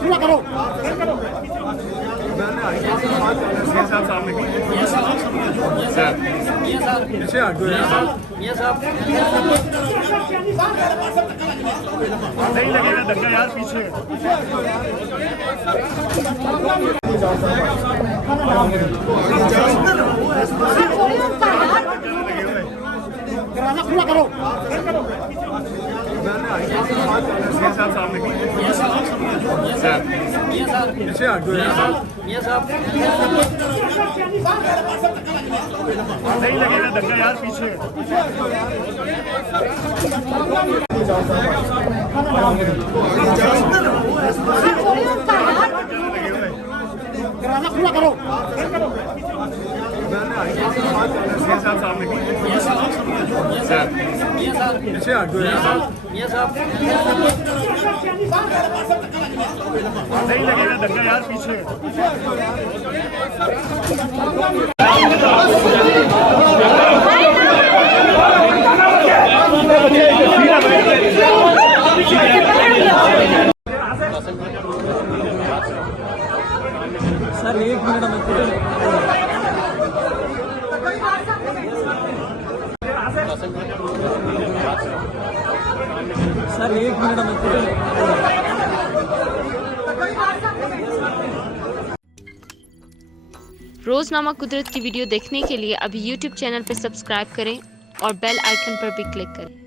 खुला करो। नहीं लगेगा धक्का यार पीछे। खुला करो। नहीं लगेगा धक्का यार पीछे। खुला करो। नहीं लगेगा धक्का यार पीछे। सर 1 मिनट में सर 1 मिनट में रोजनामा कुदरत की वीडियो देखने के लिए अभी YouTube चैनल पर सब्सक्राइब करें और बेल आइकन पर भी क्लिक करें।